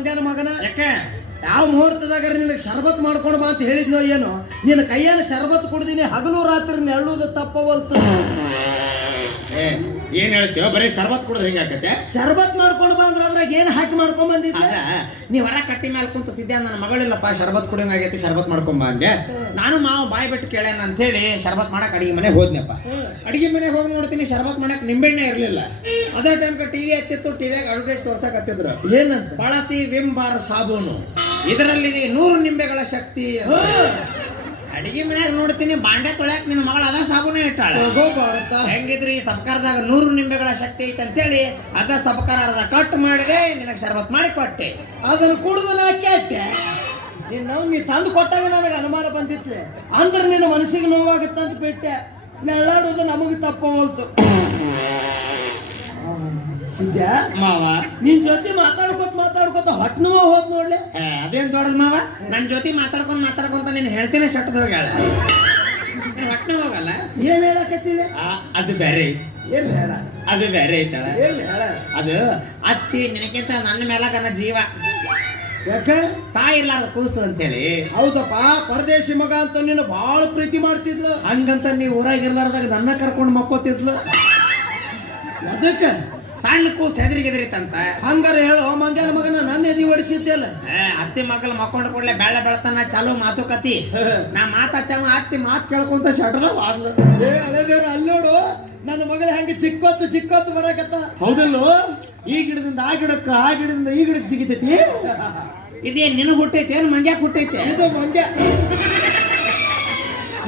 ಮಂಗ್ಯಾನ ಮಗನ? ಯಾಕೆ? ಯಾವ ಮುಹೂರ್ತದಾಗ ನಿನಗೆ ಶರಬತ್ ಮಾಡ್ಕೊಂಡು ಬಾ ಅಂತ ಹೇಳಿದ್ನೋ ಏನು? ನಿನ್ನ ಕೈಯಲ್ಲಿ ಶರಬತ್ ಕುಡ್ದೀನಿ ಹಗಲು ರಾತ್ರಿ ನೆಳ್ಳುದು ತಪ್ಪವಲ್ತು. ಏನ್ ಹೇಳ್ತೀವ ಬರೀ ಶರಬತ್ ಕುಡಿದ್ರೆ ಹೆಂಗಾಕತ್ತೆ ಶರಬತ್ ಮಾಡ್ಕೊಂಡು ಬಂದ್ರ ಅಂದ್ರೆ ಅದ್ರಾಗ ಏನ್ ಹಾಕಿ ಮಾಡ್ಕೊಂಡ್ ಬಂದಿದ್ದ? ನೀವ್ ಹೊರ ಕಟ್ಟಿ ಮೇಲೆ ಕುಂತ ಸಿದ್ದೆ ನನ್ನ ಮಗಳಿಲ್ಲಪ್ಪ ಶರ್ಬತ್ ಕುಡಿಯಂಗಾಗೈತಿ ಶರಬತ್ ಶರ್ಬತ್ ಬಂದೆ ನಾನು ಮಾವು ಬಾಯಿ ಬಿಟ್ಟು ಕೇಳ್ಯಾನ ಅಂತ ಹೇಳಿ ಶರಬತ್ ಮಾಡಕ್ ಅಡಿಗೆ ಮನೆ ಹೋದ್ನಪ್ಪ. ಅಡಿಗೆ ಮನೆ ಹೋಗಿ ನೋಡ್ತೀನಿ ಶರಬತ್ ಮಾಡಕ್ ನಿಂಬೆಣ್ಣೆ ಇರ್ಲಿಲ್ಲ. ಅದೇ ಟೈಮ್ ಟಿವಿ ಹತ್ತಿತ್ತು ಟಿವಿಯಾಗ ಅಡ್ವರ್ಟೈಸ್ ತೋರ್ಸಕತ್ತಿದ್ರು. ಏನಂತ? ಬಳಸಿ ವಿಮ್ ಬಾರ್ ಸಾಬೂನು. ಇದರಲ್ಲಿ ನೂರು ನಿಂಬೆಗಳ ಶಕ್ತಿ. ಅಡಿಗೆ ಮನ್ಯಾಗ ನೋಡ್ತೀನಿ ಬಾಂಡೆ ತೊಳ್ಯಾಕ ನಿನ್ನ ಮಗಳ ಅದ ಸಾಬೂನೇ ಇಟ್ಟಾಳ. ಹೆಂಗಿದ್ರಿ ಸಬ್ಕಾರದಾಗ ನೂರು ನಿಂಬೆಗಳ ಶಕ್ತಿ ಐತೆ ಅಂತೇಳಿ ಅದ ಸಬ್ಕಾರ ಅರ್ಧ ಕಟ್ ಮಾಡಿದೆ ನಿನಗೆ ಶರ್ಬತ್ ಮಾಡಿ ಕೊಟ್ಟೆ. ಅದನ್ನು ಕುಡಿದು ನಾ ಕೆಟ್ಟೆ. ನೀನು ನೀ ತಂದು ಕೊಟ್ಟಾಗ ನನಗೆ ಅನುಮಾನ ಬಂದಿತ್ತು ಅಂದ್ರೆ ನಿನ್ನ ಮನಸ್ಸಿಗೆ ನೋವಾಗುತ್ತಂತ ಬಿಟ್ಟೆ. ನೆಳ್ಳಾಡೋದು ನಮಗೆ ತಪ್ಪವಲ್ತು ಸಿದ್ಯಾ ಮಾವ? ನಿನ್ ಜೊತೆ ಮಾತಾಡ್ಕೊತ ಮಾತಾಡ್ಕೊತ ಹೊಟ್ಟನು ಹೋದ್ ನೋಡ್ಲೆ. ಅದೇನ್ ದೊಡ್ಡದ್ ಮಾವ? ನನ್ ಜೊತೆ ಮಾತಾಡ್ಕೊಂಡ್ ಮಾತಾಡ್ಕೊಂತ ನೀನ್ ಹೇಳ್ತೇನೆ ಶಟ್ಟದ ಹೋಗ್ಯಾಳ ಹೊಟ್ಟೆ ಹೋಗಲ್ಲ? ಏನ್ ಹೇಳಕತ್ತಿಲ್ಲ ಅದು ಬೇರೆ ಏನ್ ಹೇಳ? ಅದು ಬೇರೆ ಐತಳ ಏನ್ ಹೇಳ? ಅದು ಅತ್ತಿ ನಿನಗಿಂತ ನನ್ನ ಮೇಲಾಗನ ಜೀವ. ಯಾಕ? ತಾಯಿ ಇಲ್ಲಾರ ಕೂಸು ಅಂತೇಳಿ ಹೌದಪ್ಪ ಪರದೇಶಿ ಮಗ ಅಂತ ನೀನು ಬಹಳ ಪ್ರೀತಿ ಮಾಡ್ತಿದ್ಲು. ಹಂಗಂತ ನೀವು ಊರಾಗಿರ್ಲಾರ್ದಾಗ ನನ್ನ ಕರ್ಕೊಂಡು ಮಕ್ಕೋತಿದ್ಲು. ಅದಕ್ಕ ಸಣ್ಣ ಕೂಸ್ ಹೆದರಿಗೆದರಿತಂತ ಹಂಗಾರ ಹೇಳು ಮಂಗ್ಯಾನ ಮಗನ ನನ್ನ ಎದಿ ಹೊಡಿಸಿದ್ದೆಲ್ಲ ಅಲ್ಲ ಅತ್ತಿ ಮಗಲ್ ಮಕ್ಕೊಂಡ ಕೂಡಲೇ ಬೆಳ್ಳ ಬೆಳತನ ಚಾಲು ಮಾತುಕತಿ ನಾ ಮಾತಾಡ್ತೇವ ಅತ್ತಿ ಮಾತು ಕೇಳ್ಕೊಂತ ಶಟದ ವಾದ್ಲು. ಏ ಅದೇ ದೇವ್ರ ಅಲ್ಲಿ ನೋಡು ನನ್ನ ಮಗಳ ಹಂಗೆ ಚಿಕ್ಕೊತ್ತು ಚಿಕ್ಕೊತ್ತು ಬರಕತ್ತ. ಹೌದಲ್ಲೋ? ಈ ಗಿಡದಿಂದ ಆ ಗಿಡಕ್ಕ ಆ ಗಿಡದಿಂದ ಈ ಗಿಡಕ್ಕೆ ಜಿಗಿತೈತಿ? ಇದೇ ನಿನಗೆ ಹುಟ್ಟೈತೆ ಏನು ಮಂಗ್ಯಾಕ್ ಹುಟ್ಟೈತೆ? ಇದು ಮಂಡ್ಯ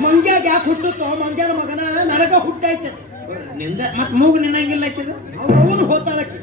ಮಂಗ್ಯಾಗ ಯಾಕೆ ಹುಟ್ಟುತ್ತೋ ಮಂಗ್ಯಾನ ಮಗನ ನನಗ ಹುಟ್ಟೈತೆ. ನಿಂದ ಮತ್ ಮೂಗು ನಿನ್ನಂಗಿಲ್ಲ ಆಕಿದು ಅವ್ರ ಅವನು ಹೋತಾಳಕ್ಕೆ.